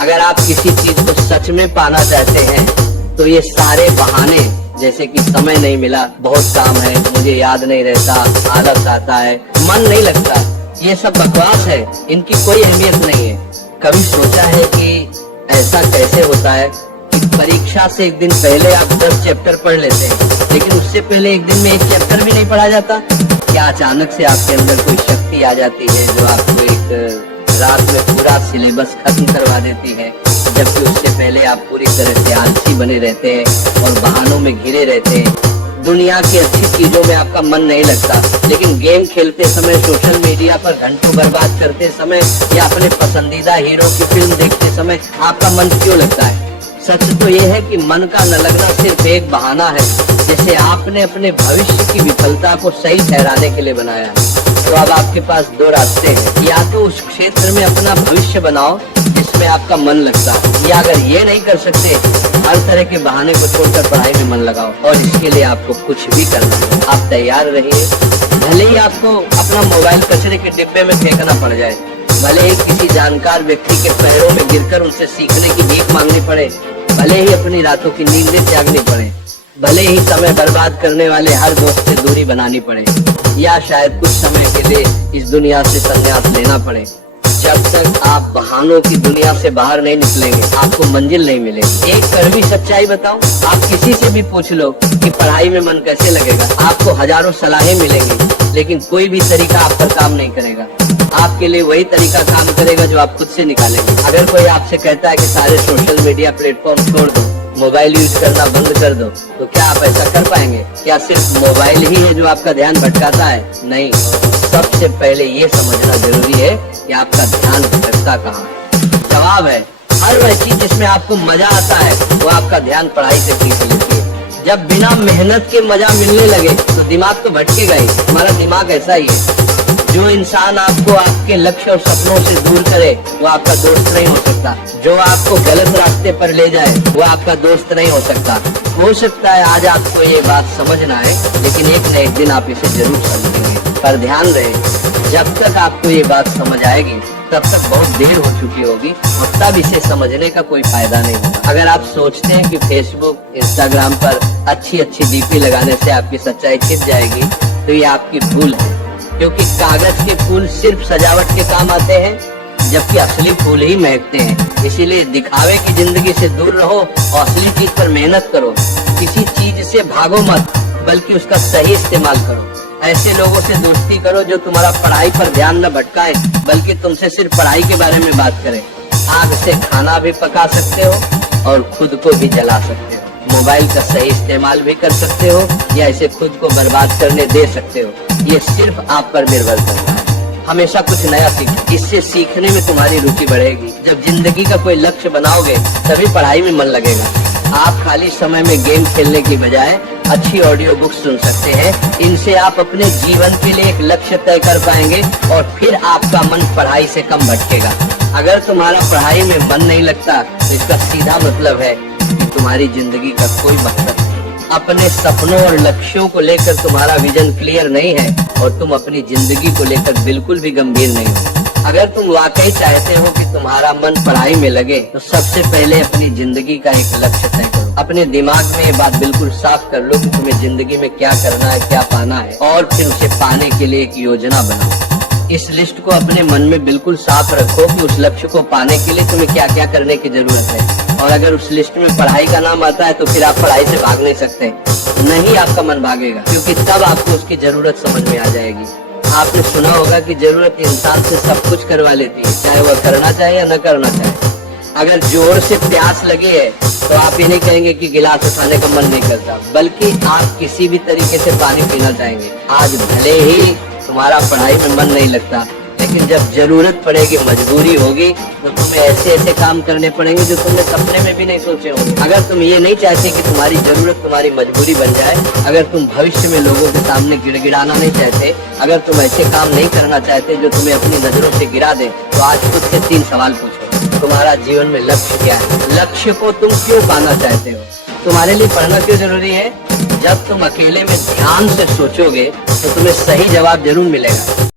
अगर आप किसी चीज को सच में पाना चाहते हैं तो ये सारे बहाने, जैसे कि समय नहीं मिला, बहुत काम है, मुझे याद नहीं रहता, आलस आता है, मन नहीं लगता, ये सब बकवास है। इनकी कोई अहमियत नहीं है। कभी सोचा है कि ऐसा कैसे होता है कि परीक्षा से एक दिन पहले आप 10 चैप्टर पढ़ लेते हैं, लेकिन उससे पहले एक दिन में एक चैप्टर भी नहीं पढ़ा जाता? क्या अचानक से आपके अंदर कोई शक्ति आ जाती है जो आपको एक रात में पूरा सिलेबस खत्म करवा देती है, जबकि उससे पहले आप पूरी तरह से आलसी बने रहते हैं और बहानों में घिरे रहते हैं। दुनिया की अच्छी चीजों में आपका मन नहीं लगता, लेकिन गेम खेलते समय, सोशल मीडिया पर घंटों बर्बाद करते समय या अपने पसंदीदा हीरो की फिल्म देखते समय आपका मन क्यों लगता है? सच तो ये है कि मन का न लगना सिर्फ एक बहाना है, जैसे आपने अपने भविष्य की विफलता को सही ठहराने के लिए बनाया है। तो अब आपके पास दो रास्ते हैं, या तो उस क्षेत्र में अपना भविष्य बनाओ जिसमें आपका मन लगता है, या अगर ये नहीं कर सकते, हर तरह के बहाने को छोड़कर पढ़ाई में मन लगाओ। और इसके लिए आपको कुछ भी करना है, आप तैयार रहिए। भले ही आपको अपना मोबाइल कचरे के डिब्बे में फेंकना पड़ जाए, भले ही किसी जानकार व्यक्ति के पैरों में गिरकर उनसे सीखने की भीख मांगनी पड़े, भले ही अपनी रातों की नींदें त्यागनी पड़े, भले ही समय बर्बाद करने वाले हर दोस्त से दूरी बनानी पड़े, या शायद कुछ समय के लिए इस दुनिया से संन्यास लेना पड़े, जब तक आप बहानों की दुनिया से बाहर नहीं निकलेंगे आपको मंजिल नहीं मिलेगी। एक कड़वी सच्चाई बताऊं, आप किसी से भी पूछ लो कि पढ़ाई में मन कैसे लगेगा, आपको हजारों सलाहें मिलेंगी, लेकिन कोई भी तरीका आप पर काम नहीं करेगा। आपके लिए वही तरीका काम करेगा जो आप खुद से निकालेंगे। अगर कोई आपसे कहता है कि सारे सोशल मीडिया प्लेटफॉर्म छोड़ दो, मोबाइल यूज करना बंद कर दो, तो क्या आप ऐसा कर पाएंगे? क्या सिर्फ मोबाइल ही है जो आपका ध्यान भटकाता है? नहीं, सबसे पहले ये समझना जरूरी है कि आपका ध्यान भटकता कहाँ है। जवाब है, हर वह चीज जिसमें आपको मजा आता है वो आपका ध्यान पढ़ाई से खींच लेती है। जब बिना मेहनत के मजा मिलने लगे तो दिमाग तो भटकेगा ही। हमारा दिमाग ऐसा ही है। जो इंसान आपको आपके लक्ष्य और सपनों से दूर करे वो आपका दोस्त नहीं हो सकता। जो आपको गलत रास्ते पर ले जाए वो आपका दोस्त नहीं हो सकता। हो सकता है आज आपको ये बात समझ ना आए, लेकिन एक न एक दिन आप इसे जरूर समझेंगे। पर ध्यान रहे, जब तक आपको ये बात समझ आएगी तब तक बहुत देर हो चुकी होगी और तब इसे समझने का कोई फायदा नहीं होगा। अगर आप सोचते हैं कि फेसबुक, इंस्टाग्राम पर अच्छी डीपी लगाने से आपकी सच्चाई छिप जाएगी, तो ये आपकी भूल है, क्योंकि कागज के फूल सिर्फ सजावट के काम आते हैं, जबकि असली फूल ही महकते हैं। इसीलिए दिखावे की जिंदगी से दूर रहो और असली चीज पर मेहनत करो। किसी चीज से भागो मत, बल्कि उसका सही इस्तेमाल करो। ऐसे लोगों से दोस्ती करो जो तुम्हारा पढ़ाई पर ध्यान न भटकाए, बल्कि तुमसे सिर्फ पढ़ाई के बारे में बात करें। आग से खाना भी पका सकते हो और खुद को भी जला सकते हो। मोबाइल का सही इस्तेमाल भी कर सकते हो या इसे खुद को बर्बाद करने दे सकते हो। ये सिर्फ आप पर निर्भर करता है। हमेशा कुछ नया सीखो, इससे सीखने में तुम्हारी रुचि बढ़ेगी। जब जिंदगी का कोई लक्ष्य बनाओगे तभी पढ़ाई में मन लगेगा। आप खाली समय में गेम खेलने की बजाय अच्छी ऑडियो बुक सुन सकते हैं। इनसे आप अपने जीवन के लिए एक लक्ष्य तय कर पाएंगे और फिर आपका मन पढ़ाई से कम भटकेगा। अगर तुम्हारा पढ़ाई में मन नहीं लगता तो इसका सीधा मतलब है कि तुम्हारी जिंदगी का कोई मकसद नहीं। अपने सपनों और लक्ष्यों को लेकर तुम्हारा विजन क्लियर नहीं है और तुम अपनी जिंदगी को लेकर बिल्कुल भी गंभीर नहीं हो। अगर तुम वाकई चाहते हो कि तुम्हारा मन पढ़ाई में लगे तो सबसे पहले अपनी जिंदगी का एक लक्ष्य तय करो। अपने दिमाग में ये बात बिल्कुल साफ कर लो कि तुम्हें जिंदगी में क्या करना है, क्या पाना है, और फिर उसे पाने के लिए एक योजना बनाओ। इस लिस्ट को अपने मन में बिल्कुल साफ रखो कि उस लक्ष्य को पाने के लिए तुम्हें क्या क्या करने की जरूरत है। और अगर उस लिस्ट में पढ़ाई का नाम आता है तो फिर आप पढ़ाई से भाग नहीं सकते, नहीं आपका मन भागेगा, क्योंकि तब आपको उसकी जरूरत समझ में आ जाएगी। आपने सुना होगा कि जरूरत इंसान से सब कुछ करवा लेती है, चाहे वह करना चाहे या न करना चाहे। अगर जोर से प्यास लगी है तो आप ये नहीं कहेंगे कि गिलास उठाने का मन नहीं करता, बल्कि आप किसी भी तरीके से पानी पीना चाहेंगे। आज भले ही तुम्हारा पढ़ाई में मन नहीं लगता, लेकिन जब जरूरत पड़ेगी, मजबूरी होगी, तो तुम्हें ऐसे ऐसे काम करने पड़ेंगे जो तुमने सपने में भी नहीं सोचे होंगे। अगर तुम ये नहीं चाहते कि तुम्हारी जरूरत तुम्हारी मजबूरी बन जाए, अगर तुम भविष्य में लोगों के सामने गिड़गिड़ाना नहीं चाहते, अगर तुम ऐसे काम नहीं करना चाहते जो तुम्हें अपनी नजरों से गिरा दे, तो आज खुद से 3 सवाल पूछो। तुम्हारा जीवन में लक्ष्य क्या है? लक्ष्य को तुम क्यों पाना चाहते हो? तुम्हारे लिए पढ़ना क्यों जरूरी है? जब तुम अकेले में ध्यान से सोचोगे तो तुम्हें सही जवाब जरूर मिलेगा।